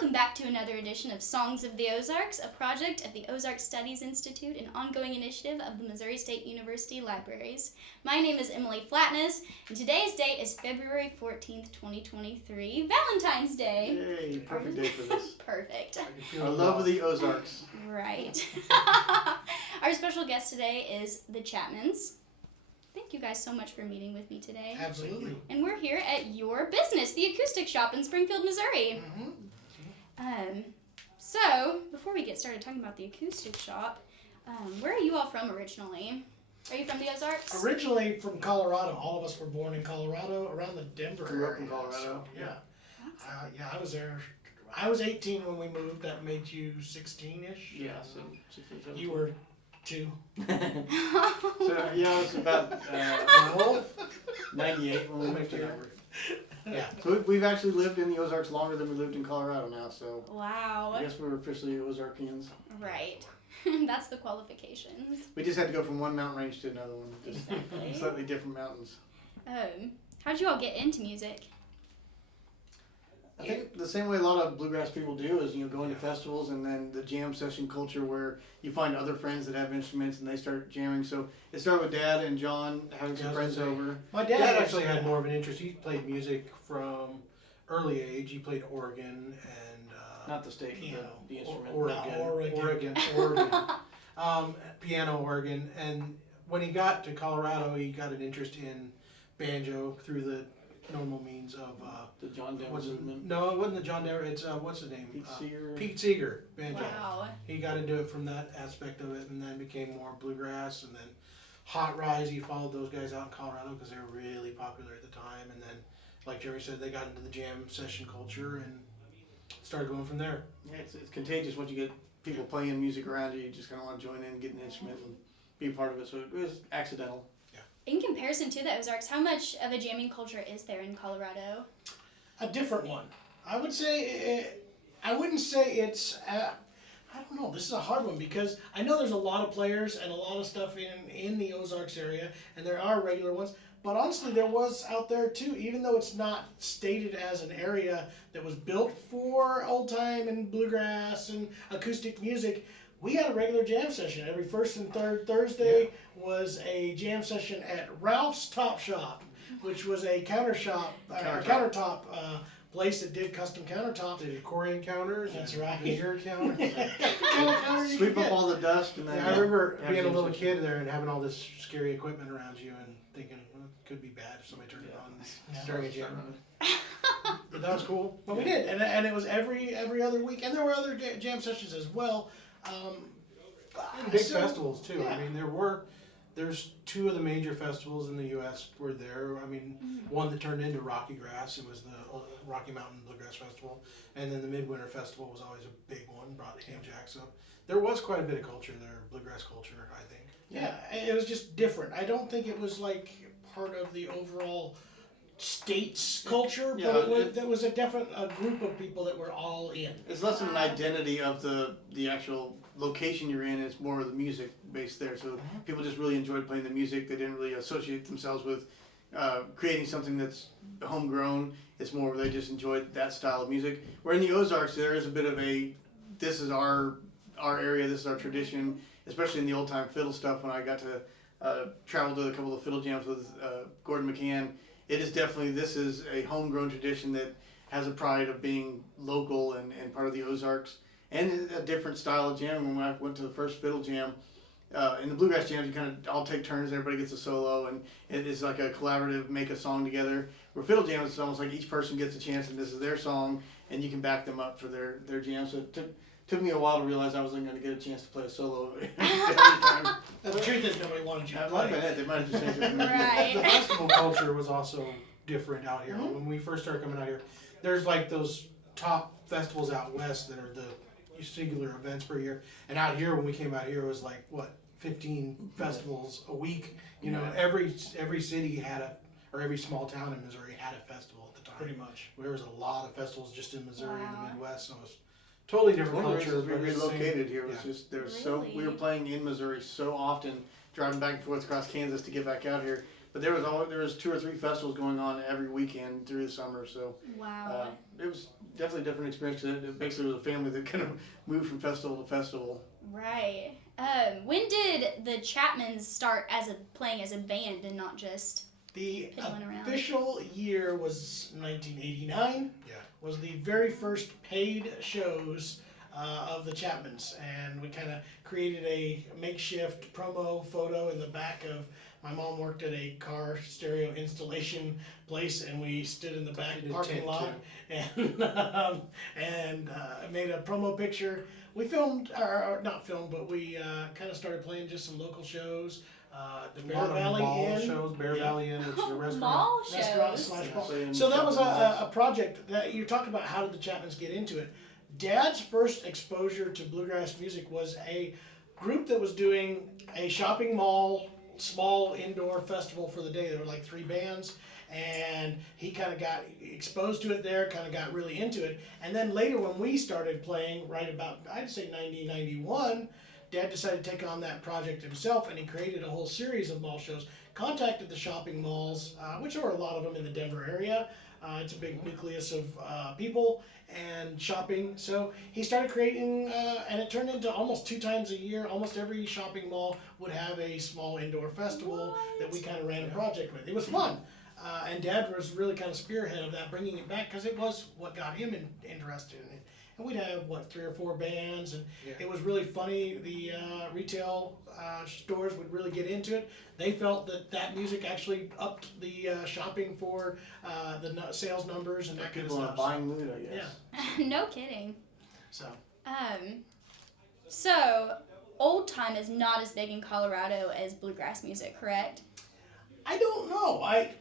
Welcome back to another edition of Songs of the Ozarks, a project of the Ozark Studies Institute, an ongoing initiative of the Missouri State University Libraries. My name is Emily Flatness, and today's date is February 14th, 2023, Valentine's Day. Yay, perfect day for this. Perfect. I love the Ozarks. Right. Our special guest today is the Chapmans. Thank you guys so much for meeting with me today. Absolutely. And we're here at your business, the Acoustic Shop in Springfield, Missouri. Mm-hmm. So, before we get started talking about the Acoustic Shop, where are you all from originally? Are you from the Ozarks? Originally from Colorado. All of us were born in Colorado, around the Denver Grew up area. in Colorado. So, yeah. I was there. I was 18 when we moved. That made you 16-ish? Yeah, so 16, 17. You were 2. So, yeah, it's about No? 98 when we moved here. Yeah. So we've actually lived in the Ozarks longer than we lived in Colorado now, so Wow. I guess we're officially Ozarkians. Right. That's the qualifications. We just had to go from one mountain range to another one. Just Exactly. slightly different mountains. How'd you all get into music? I think the same way a lot of bluegrass people do is, going to festivals and then the jam session culture where you find other friends that have instruments and they start jamming. So it started with Dad and John having some friends over. My Dad actually had more of an interest. He played music from early age. He played organ and Not the state, piano. the instrument. Oregon. piano, organ. And when he got to Colorado, he got an interest in banjo through the normal means of The John Denver what's it? movement. No, it wasn't the John Denver. It's what's his name? Pete Seeger. Pete Seeger banjo. Wow. He got into it from that aspect of it, and then became more bluegrass, and then Hot Rise. He followed those guys out in Colorado because they were really popular at the time, and then, like Jeremy said, they got into the jam session culture and started going from there. Yeah, it's contagious once you get people playing music around you. You just kind of want to join in, get an instrument, and be a part of it. So it was accidental. In comparison to the Ozarks, how much of a jamming culture is there in Colorado? A different one. I would say, I wouldn't say it's, I don't know, this is a hard one because I know there's a lot of players and a lot of stuff in the Ozarks area, and there are regular ones, but honestly there was out there too, even though it's not stated as an area that was built for old time and bluegrass and acoustic music. We had a regular jam session. Every first and third Thursday was a jam session at Ralph's Top Shop, which was a countertop place that did custom countertops. They did Korean counters. That's right. Beer counters. Sweep up all the dust and then. I remember have being a jam little session. kid there and having all this scary equipment around you and thinking, well, it could be bad if somebody turned it on during a jam. But that was cool. But we did, and it was every other week, and there were other jam sessions as well. And big So, festivals too. yeah. I mean, there's 2 of the major festivals in the U.S. were there. I mean, one that turned into Rocky Grass. It was the Rocky Mountain Bluegrass Festival, and then the Midwinter Festival was always a big one. Brought Ham Jack. So there was quite a bit of culture there, bluegrass culture, I think. Yeah, it was just different. I don't think it was like part of the overall state's culture, Yeah, but there was a group of people that were all in. It's less of an identity of the actual location you're in. It's more of the music based there. So people just really enjoyed playing the music. They didn't really associate themselves with creating something that's homegrown. It's more they just enjoyed that style of music. Where in the Ozarks, there is a bit of this is our area, this is our tradition, especially in the old time fiddle stuff. When I got to travel to a couple of fiddle jams with Gordon McCann, it is definitely, this is a homegrown tradition that has a pride of being local and part of the Ozarks. And a different style of jamming. When I went to the first fiddle jam, in the bluegrass jams, you kind of all take turns. Everybody gets a solo, and it is like a collaborative, make a song together. Where fiddle jams, it's almost like each person gets a chance, and this is their song, and you can back them up for their jam. So it took me a while to realize I wasn't going to get a chance to play a solo every time. The truth is, nobody wanted you to It might have play. been it. They might have just changed it. Right. The festival culture was also different out here. When we first started coming out here, there's like those top festivals out west that are the singular events per year. And out here, when we came out here, it was like, 15 festivals a week. You know, every city had or every small town in Missouri had a festival at the time. Pretty much. There was a lot of festivals just in Missouri and Wow. the Midwest, so it was totally different One of the culture. reasons we but it's the same- relocated here was yeah. just we were Really? playing in Missouri so often, driving back and forth across Kansas to get back out here. But there was 2 or 3 festivals going on every weekend through the summer, so Wow. it was definitely a different experience. It basically was a family that kind of moved from festival to festival. Right. When did the Chapmans start playing as a band and not just The piddling around? official year was 1989. Yeah. Was the very first paid shows of the Chapmans, and we kind of created a makeshift promo photo in the back of. My mom worked at a car stereo installation place, and we stood in the back Did a parking tent, lot and made a promo picture. We filmed, or not filmed, but we kind of started playing just some local shows. The A Bear lot of Valley mall Inn. shows, Bear Yeah. Valley Inn, which is a restaurant. Mall Restaurant shows. slash bar. Playing So that was shopping malls. a project that you talked about. How did the Chapmans get into it? Dad's first exposure to bluegrass music was a group that was doing a shopping mall, small indoor festival for the day. There were like 3 bands, and he kind of got exposed to it there, kind of got really into it. And then later when we started playing, right about, I'd say 1991, Dad decided to take on that project himself, and he created a whole series of mall shows. Contacted the shopping malls, which are a lot of them in the Denver area. It's a big nucleus of people and shopping. So he started creating, and it turned into almost 2 times a year. Almost every shopping mall would have a small indoor festival that we kind of ran a project with. It was fun. And Dad was really kind of spearhead of that, bringing it back, because it was what got him interested in it. And we'd have, 3 or 4 bands, and Yeah. it was really funny. The retail stores would really get into it. They felt that music actually upped the shopping for the sales numbers and that kind of People in a stuff. buying mood, I guess. Yeah. No kidding. So So old time is not as big in Colorado as bluegrass music, correct? I don't know. I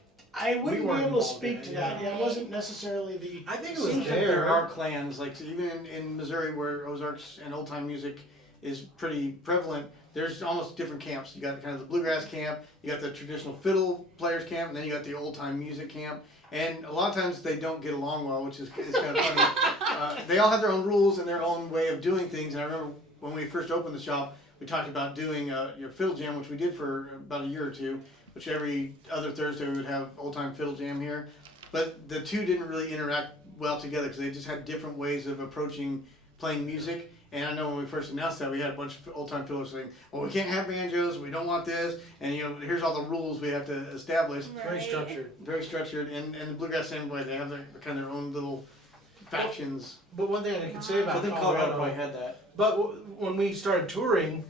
wouldn't be weren't able to involved speak in to it, that. yeah. Yeah, it wasn't necessarily the. I think it It was seems like there. there are clans, like even in Missouri where Ozarks and old time music is pretty prevalent, there's almost different camps. You got kind of the bluegrass camp, you got the traditional fiddle players camp, and then you got the old time music camp. And a lot of times they don't get along well, which is kind of funny. They all have their own rules and their own way of doing things. And I remember when we first opened the shop, we talked about doing your fiddle jam, which we did for about a year or two, which every other Thursday we would have old time fiddle jam here. But the two didn't really interact well together because they just had different ways of approaching playing music. And I know when we first announced that, we had a bunch of old time fiddlers saying, well, we can't have banjos, we don't want this, and here's all the rules we have to establish. Very structured. Very structured, and the bluegrass same way, they have their kind of their own little factions. But one thing I can say I about think Colorado probably had that. But when we started touring,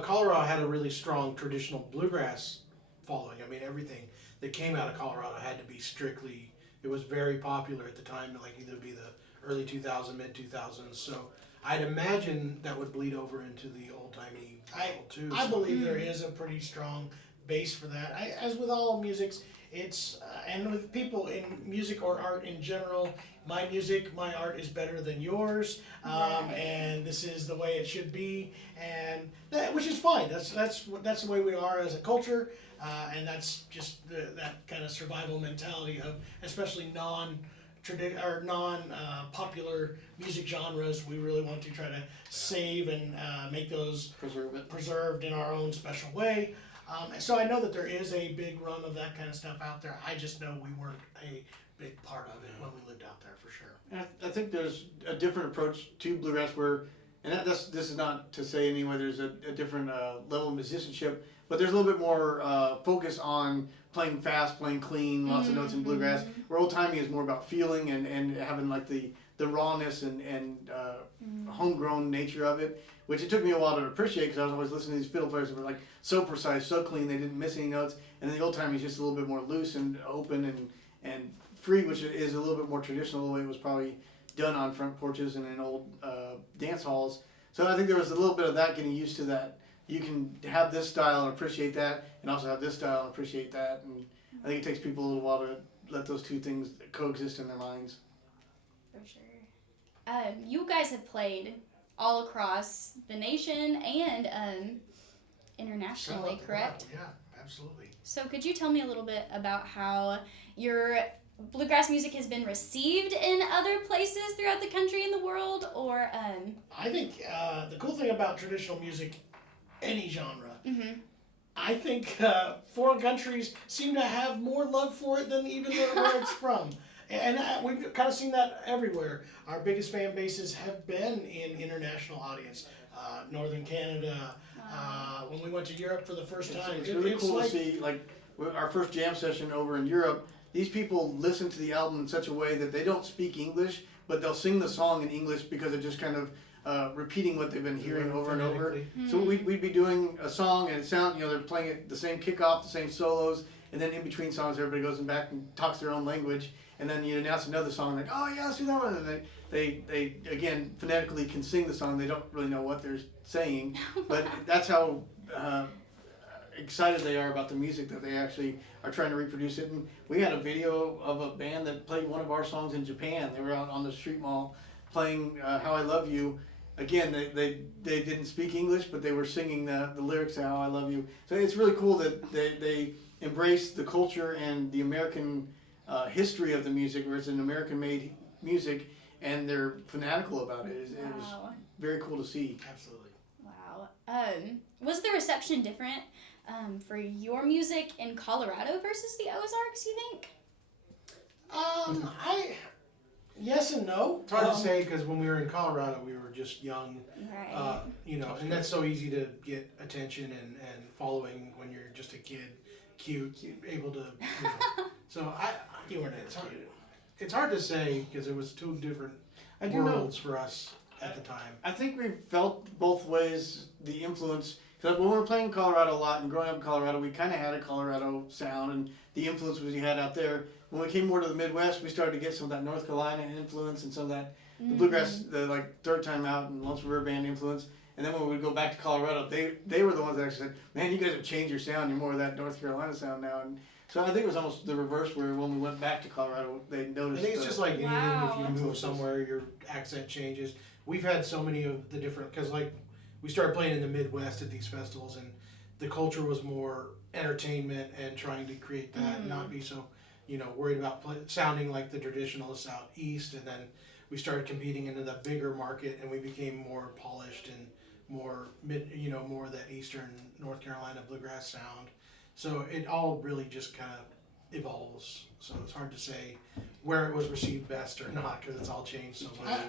Colorado had a really strong traditional bluegrass following. I mean, everything that came out of Colorado had to be strictly. It was very popular at the time, like either be the early 2000s, mid 2000s. So I'd imagine that would bleed over into the old timey too. I so. believe there is a pretty strong base for that. As with all musics, it's and with people in music or art in general, my music, my art is better than yours, and this is the way it should be, and which is fine. That's the way we are as a culture, and that's just that kind of survival mentality of especially non-popular music genres. We really want to try to save and make those Preserve it. preserved in our own special way. So I know that there is a big run of that kind of stuff out there. I just know we weren't a big part of it when we lived out there for sure. And I think there's a different approach to bluegrass where, and this is not to say anyway, there's a different level of musicianship, but there's a little bit more focus on playing fast, playing clean, lots of notes in bluegrass, where old timey is more about feeling and having like the rawness and homegrown nature of it, which it took me a while to appreciate because I was always listening to these fiddle players that were like so precise, so clean, they didn't miss any notes, and then the old timey is just a little bit more loose and open and free, which is a little bit more traditional the way it was probably done on front porches and in old dance halls. So I think there was a little bit of that, getting used to that. You can have this style and appreciate that, and also have this style and appreciate that. And I think it takes people a little while to let those two things coexist in their minds. For sure. You guys have played all across the nation and internationally, correct? Yeah, absolutely. So could you tell me a little bit about how your bluegrass music has been received in other places throughout the country and the world, or I think the cool thing about traditional music, any genre, I think foreign countries seem to have more love for it than even where it's from. And we've kind of seen that everywhere. Our biggest fan bases have been in international audience. Northern Canada, when we went to Europe for the first time. It's really cool to see, like, our first jam session over in Europe, these people listen to the album in such a way that they don't speak English, but they'll sing the song in English because they're just kind of repeating what they've been hearing over and over. Phonetically. So we'd be doing a song and it sound, they're playing it the same kickoff, the same solos, and then in between songs everybody goes in back and talks their own language, and then you announce another song like, oh yeah, let's do that one, and they again phonetically can sing the song. They don't really know what they're saying, but that's how excited they are about the music that they actually are trying to reproduce it. And we had a video of a band that played one of our songs in Japan. They were out on the street mall playing How I Love You. Again, they didn't speak English, but they were singing the lyrics to How I Love You. So it's really cool that they embrace the culture and the American history of the music, where it's an American-made music, and they're fanatical about it. It was very cool to see. Absolutely. Wow. Was the reception different for your music in Colorado versus the Ozarks, you think? Yes and no. It's hard to say because when we were in Colorado, we were just young, Right. and that's so easy to get attention and following when you're just a kid, cute, able to, So You weren't as cute. it's hard to say because it was two different I do know. worlds for us at the time. I think we felt both ways the influence. Because when we were playing Colorado a lot and growing up in Colorado, we kind of had a Colorado sound and the influence we had out there. When we came more to the Midwest, we started to get some of that North Carolina influence and some of that the bluegrass, the like Third Time Out and Lonesome River Band influence. And then when we would go back to Colorado, they were the ones that actually said, "Man, you guys have changed your sound. You're more of that North Carolina sound now." And so I think it was almost the reverse, where when we went back to Colorado, they I noticed. think it's just like anything. Wow. If you move somewhere, your accent changes. We've had so many of the different because like we started playing in the Midwest at these festivals, and the culture was more entertainment and trying to create that, and not be so worried about sounding like the traditionalists out east. And then we started competing into the bigger market, and we became more polished and more more of that Eastern North Carolina bluegrass sound. So it all really just kind of evolves. So it's hard to say where it was received best or not because it's all changed so much.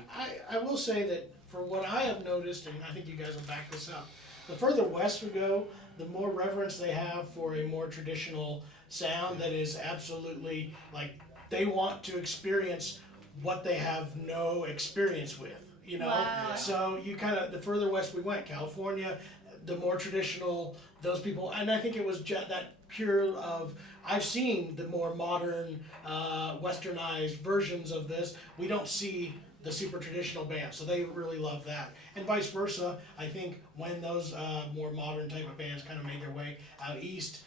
I will say that for what I have noticed, and I think you guys will back this up, the further west we go, the more reverence they have for a more traditional sound that is absolutely like they want to experience what they have no experience with. Wow. So you kind of, the further west we went, California, the more traditional those people, and I think it was that pure of, I've seen the more modern, westernized versions of this. We don't see the super traditional bands, so they really love that. And vice versa, I think when those more modern type of bands kind of made their way out east,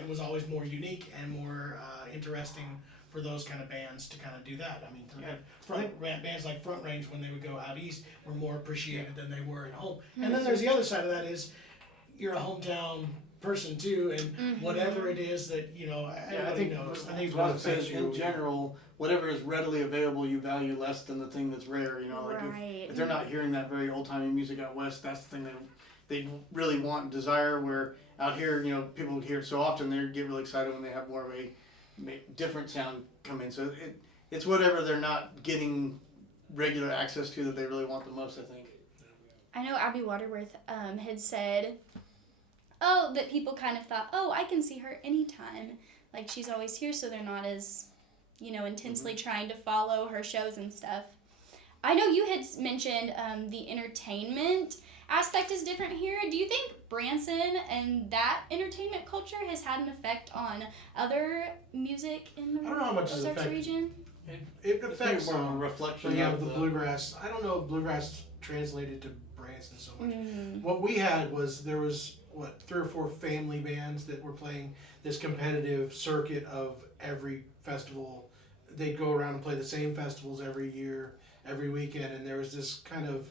it was always more unique and more interesting for those kind of bands to kind of do that. I mean, bands like Front Range, when they would go out east, were more appreciated than they were at home. And then there's the other side of that is, you're a hometown person too, and whatever it is that everybody knows. I think it's one of the things in general. Whatever is readily available, you value less than the thing that's rare. Like Right. if they're not hearing that very old timey music out west, that's the thing that they really want and desire. Where out here, people hear it so often, they get really excited when they have more of a different sound come in. So it's whatever they're not getting regular access to that they really want the most, I think. I know Abby Waterworth had said, that people kind of thought, I can see her anytime. Like, she's always here, so they're not as, intensely trying to follow her shows and stuff. I know you had mentioned the entertainment aspect is different here. Do you think Branson and that entertainment culture has had an effect on other music in the I don't know how much it's Ozarks affected. region? It affects more of a some. reflection. But yeah, of with the bluegrass, I don't know if bluegrass translated to Branson so much. What we had was there was 3 or 4 family bands that were playing this competitive circuit of every festival. They'd go around and play the same festivals every year, every weekend, and there was this kind of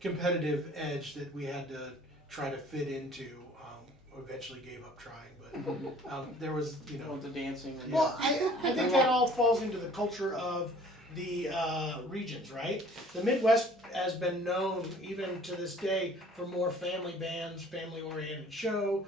competitive edge that we had to try to fit into. Eventually gave up trying, but there was the dancing. And Well, I think that all falls into the culture of the regions, right? The Midwest has been known, even to this day, for more family bands, family-oriented show,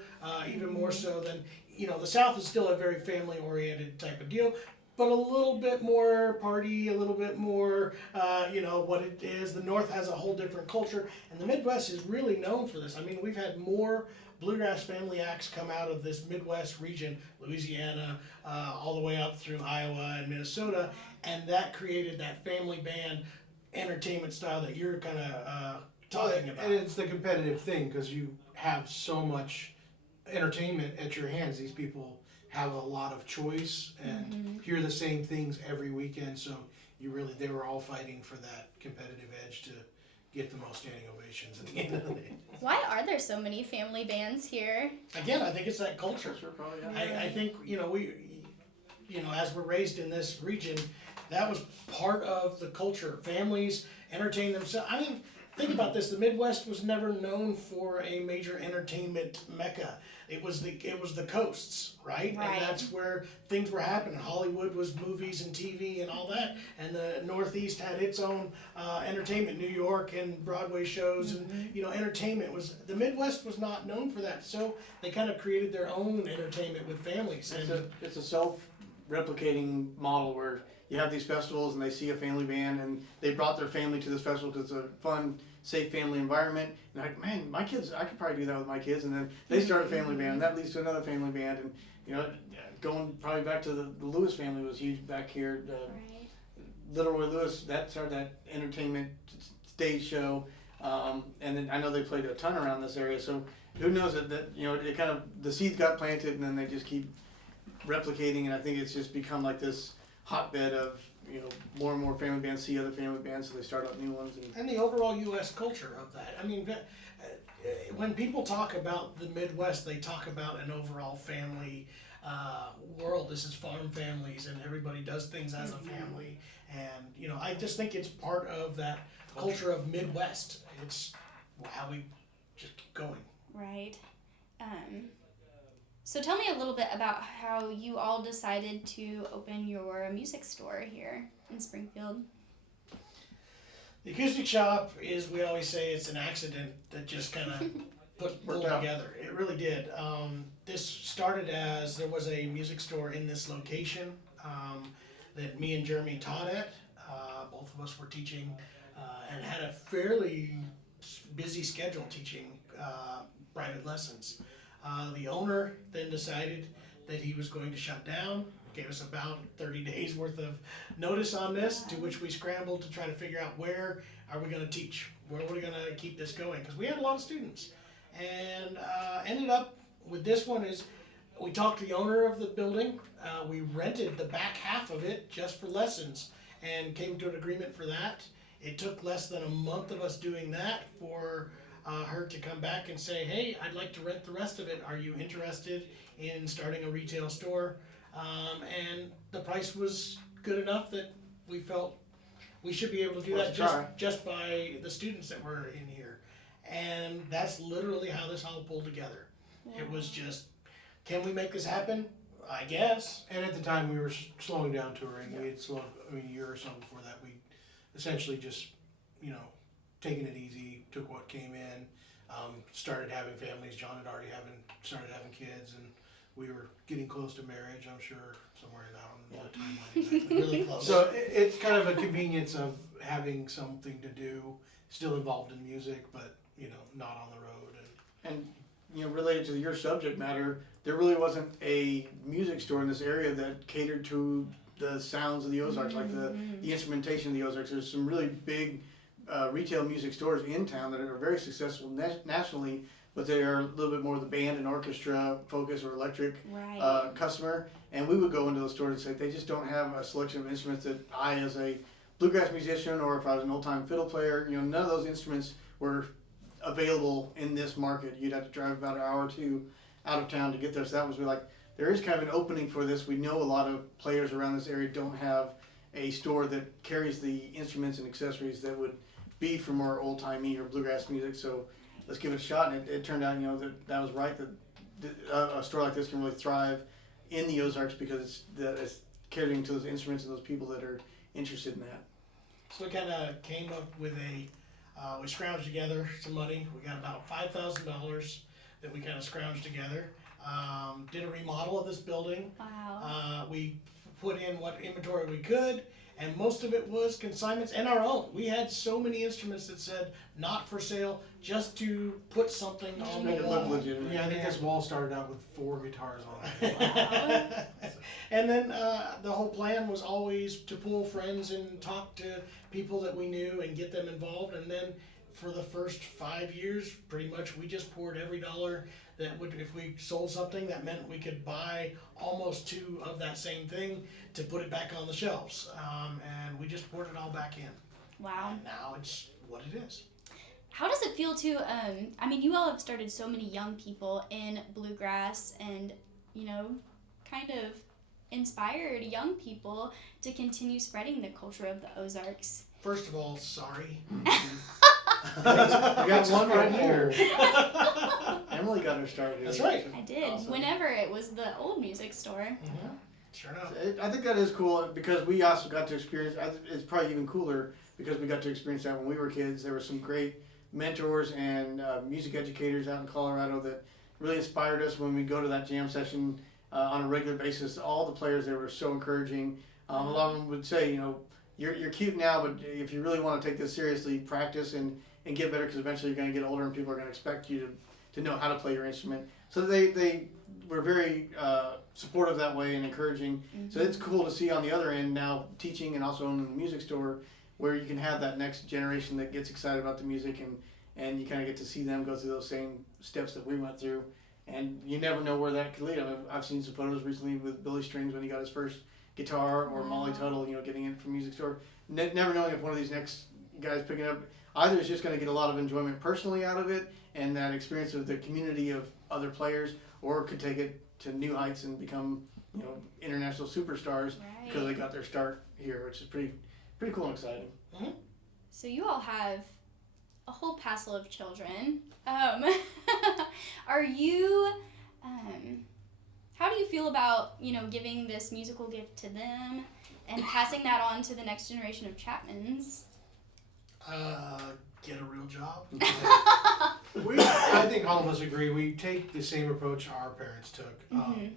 even more so than, the South is still a very family-oriented type of deal, but a little bit more party, a little bit more, what it is. The North has a whole different culture, and the Midwest is really known for this. I mean, we've had more bluegrass family acts come out of this Midwest region, Louisiana, all the way up through Iowa and Minnesota, and that created that family band entertainment style that you're kind of talking about. And it's the competitive thing because you have so much entertainment at your hands. These people have a lot of choice and hear the same things every weekend. So they were all fighting for that competitive edge to get the most standing ovations at the end of the day. Why are there so many family bands here? Again, I think it's that culture. Sure, probably, yeah. I think, as we're raised in this region, that was part of the culture. Families entertain themselves. I mean, think about this. The Midwest was never known for a major entertainment mecca. It was the coasts, right? Right. And that's where things were happening. Hollywood was movies and TV and all that. And the Northeast had its own entertainment. New York and Broadway shows and, entertainment was, the Midwest was not known for that. So they kind of created their own entertainment with families. It's a self-replicating model where you have these festivals and they see a family band and they brought their family to this festival because it's a fun, safe family environment. And like, man, my kids, I could probably do that with my kids. And then they start a family band and that leads to another family band. And, going probably back to the Lewis family was huge back here. Right. Little Roy Lewis, that started that entertainment stage show. And then I know they played a ton around this area. So who knows it kind of, the seeds got planted and then they just keep replicating. And I think it's just become like this hotbed of more and more family bands see other family bands, so they start up new ones. And the overall U.S. culture of that. I mean, when people talk about the Midwest, they talk about an overall family world. This is farm families, and everybody does things as a family. And I just think it's part of that culture of Midwest. It's how we just keep going. Right. So tell me a little bit about how you all decided to open your music store here in Springfield. The acoustic shop is, we always say, it's an accident that just kind of pulled together. It really did. This started as there was a music store in this location that me and Jeremy taught at. Both of us were teaching and had a fairly busy schedule teaching private lessons. The owner then decided that he was going to shut down, gave us about 30 days worth of notice on this, to which we scrambled to try to figure out where are we going to teach, where are we going to keep this going, because we had a lot of students. And ended up with this one is, we talked to the owner of the building, we rented the back half of it just for lessons, and came to an agreement for that. It took less than a month of us doing that for her to come back and say, hey, I'd like to rent the rest of it. Are you interested in starting a retail store? And the price was good enough that we felt we should be able to do that just by the students that were in here. And that's literally how this all pulled together. Yeah. It was just, can we make this happen? I guess. And at the time we were slowing down touring. Yeah. We had slowed, a year or so before that, we essentially just, taking it easy, took what came in, started having families. John had already started having kids, and we were getting close to marriage, I'm sure, somewhere down the timeline. Really close. So it's kind of a convenience of having something to do, still involved in music, but, not on the road. And related to your subject matter, there really wasn't a music store in this area that catered to the sounds of the Ozarks, like the instrumentation of the Ozarks. There's some really big retail music stores in town that are very successful nationally, but they are a little bit more the band and orchestra focus or electric customer. And we would go into those stores and say they just don't have a selection of instruments that I, as a bluegrass musician, or if I was an old-time fiddle player, none of those instruments were available in this market. You'd have to drive about an hour or two out of town to get there. So that was really there is kind of an opening for this. We know a lot of players around this area don't have a store that carries the instruments and accessories that would be for more old-timey or bluegrass music. So let's give it a shot. And it turned out, that was right, that a store like this can really thrive in the Ozarks because it's catering to those instruments and those people that are interested in that. So we kind of came up with we scrounged together some money. We got about $5,000 that we kind of scrounged together. Did a remodel of this building. Wow. We put in what inventory we could, and most of it was consignments and our own. We had so many instruments that said not for sale, just to put something on Make the it look wall. legitimate. Yeah, I think this wall started out with 4 guitars on it. And then the whole plan was always to pull friends and talk to people that we knew and get them involved. And then for the first 5 years, pretty much we just poured every dollar that would, if we sold something, that meant we could buy almost 2 of that same thing to put it back on the shelves. And we just poured it all back in. Wow. And now it's what it is. How does it feel to, I mean, you all have started so many young people in bluegrass and, you know, kind of inspired young people to continue spreading the culture of the Ozarks. First of all, sorry. You got one right here. here. Emily got her start here. That's right. I did. Awesome. Whenever it was the old music store. Sure enough. I think that is cool because we also got to experience. It's probably even cooler because we got to experience that when we were kids. There were some great mentors and music educators out in Colorado that really inspired us when we go to that jam session on a regular basis. All the players there were so encouraging. A lot of them would say, you know, you're cute now, but if you really want to take this seriously, practice and get better because eventually you're going to get older and people are going to expect you to know how to play your instrument. So they were very supportive that way and encouraging. Mm-hmm. So it's cool to see on the other end now teaching and also owning the music store where you can have that next generation that gets excited about the music and you kind of get to see them go through those same steps that we went through. And you never know where that could lead. I mean, I've seen some photos recently with Billy Strings when he got his first guitar or Molly Tuttle, you know, getting it from music store. Never knowing if one of these next guys picking up either is just going to get a lot of enjoyment personally out of it and that experience of the community of other players, or could take it to new heights and become, you know, international superstars because they got their start here, which is pretty cool and exciting. So you all have a whole passel of children. Are you, how do you feel about, you know, giving this musical gift to them and passing that on to the next generation of Chapmans? Get a real job. I think all of us agree. We take the same approach our parents took. Mm-hmm.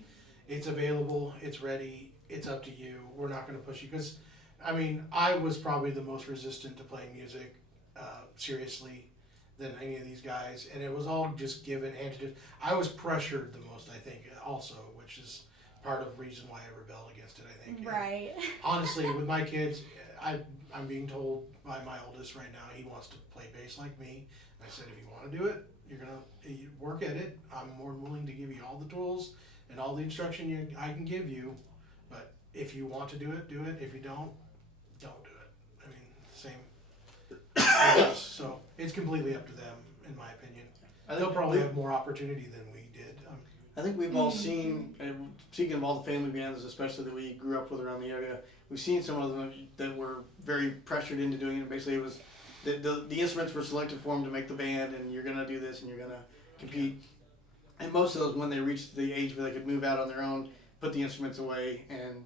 It's available. It's ready. It's up to you. We're not going to push you because, I mean, I was probably the most resistant to playing music seriously than any of these guys, and it was all just given and to do. I was pressured the most, I think, also, which is part of the reason why I rebelled against it. I think. Right. And honestly, with my kids, I'm being told by my oldest right now he wants to play bass like me. I said, if you want to do it, you're gonna work at it. I'm more than willing to give you all the tools and all the instruction I can give you. But if you want to do it, do it. If you don't do it. I mean, same. So it's completely up to them, in my opinion. They'll probably have more opportunity than we did. I think we've all seen, and speaking of all the family bands, especially that we grew up with around the area, we've seen some of them that were very pressured into doing it. Basically, it was the instruments were selected for them to make the band, and you're going to do this, and you're going to compete. And most of those, when they reached the age where they could move out on their own, put the instruments away and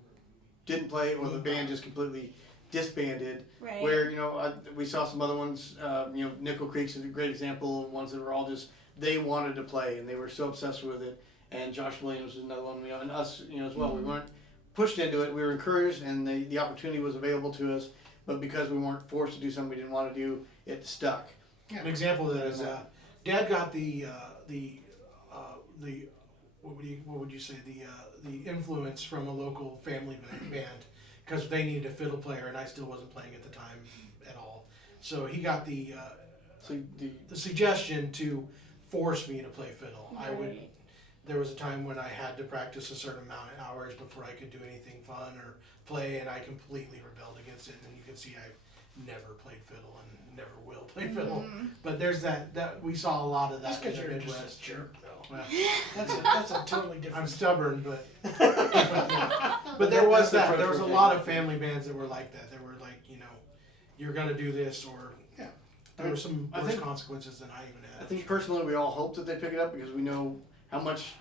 didn't play, or the band just completely disbanded. Right. Where, you know, we saw some other ones, you know, Nickel Creek's a great example of ones that were all just, they wanted to play, and they were so obsessed with it. And Josh Williams was another one, you know, and us, you know, as well. Mm-hmm. We weren't pushed into it. We were encouraged, and the opportunity was available to us. But because we weren't forced to do something we didn't want to do, it stuck. An example of that is Dad got the what would you say the influence from a local family band because they needed a fiddle player and I still wasn't playing at the time at all. So he got the suggestion to force me to play fiddle. Right. There was a time when I had to practice a certain amount of hours before I could do anything fun or play, and I completely rebelled against it. And you can see I never played fiddle and never will play fiddle. But there's that we saw a lot of that. That's because in the you're just Midwest. a jerk, though. Well, That's a totally different. I'm stubborn, but there was that. There was a lot of family bands that were like that. They were like, you know, you're gonna do this, or there were some worse consequences than I even had. I think personally we all hope that they pick it up because we know how much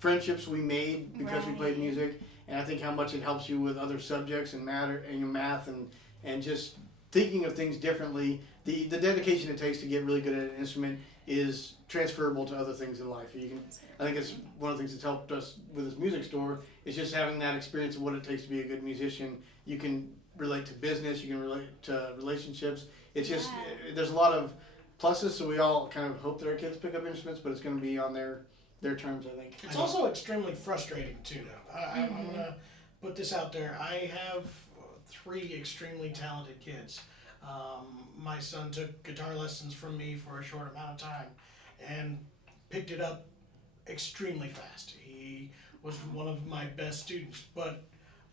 friendships we made because we played music, and I think how much it helps you with other subjects and matter and your math and just thinking of things differently. The dedication it takes to get really good at an instrument is transferable to other things in life. I think it's one of the things that's helped us with this music store is just having that experience of what it takes to be a good musician. You can relate to business, you can relate to relationships. It's just, there's a lot of pluses, so we all kind of hope that our kids pick up instruments, but it's going to be on their terms, I think. It's also extremely frustrating too. I'm gonna put this out there. I have 3 extremely talented kids. My son took guitar lessons from me for a short amount of time and picked it up extremely fast. He was one of my best students, but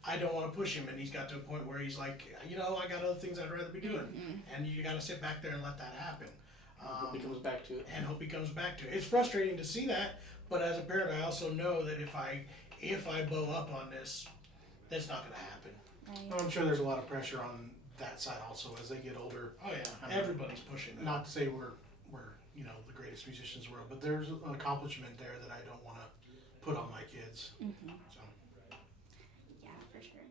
I don't want to push him, and he's got to a point where he's like, I got other things I'd rather be doing, and you got to sit back there and let that happen. Hope he comes back to it. And hope he comes back to it. It's frustrating to see that, but as a parent, I also know that if I blow up on this, that's not going to happen. Right. I'm sure there's a lot of pressure on that side also as they get older. Oh yeah, everybody's pushing that. Not to say we're the greatest musicians in the world, but there's an accomplishment there that I don't want to put on my kids. So. Yeah, for sure.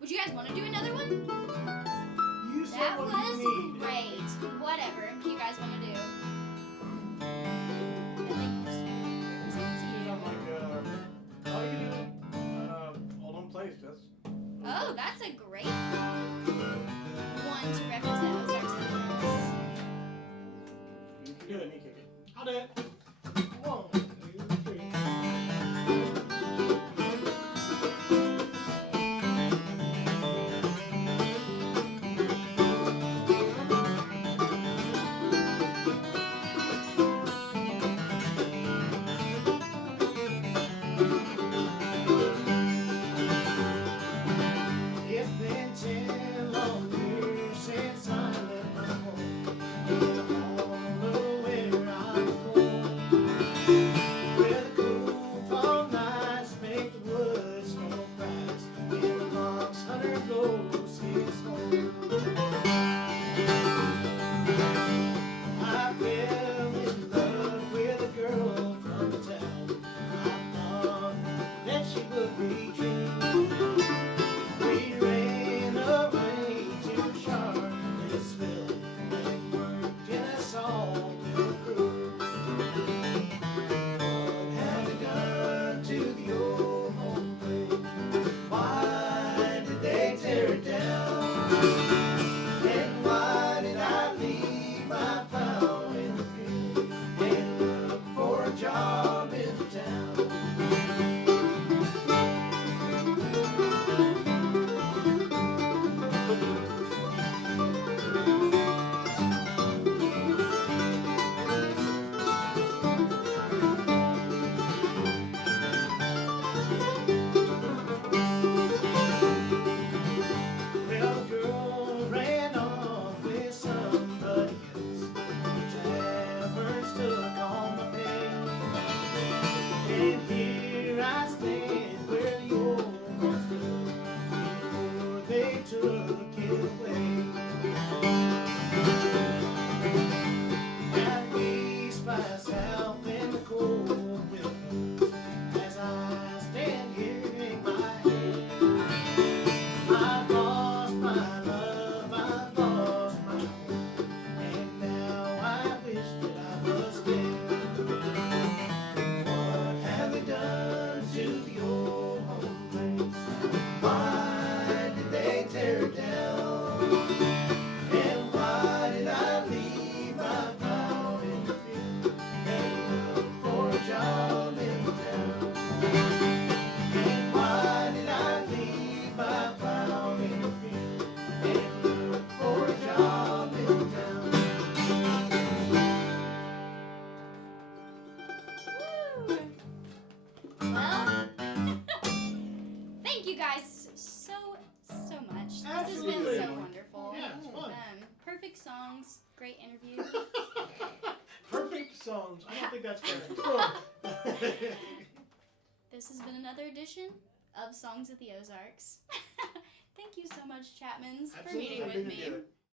Would you guys want to do another one? You said That what was you need. great. Whatever you guys want to do. All you do, hold on place. Oh, that's a great one to represent Ozarks. You can do it. Me kick it. I'll do it. 1, 2, 3. It's been 10 long years since I left home. In all the where I was born. guys so much. This has Absolutely. been so wonderful. Yeah, it's fun. Perfect songs, great interview. Perfect songs. I don't think that's correct. This has been another edition of Songs of the Ozarks. Thank you so much, Chapmans, for Absolutely. meeting Happy with to do me. it.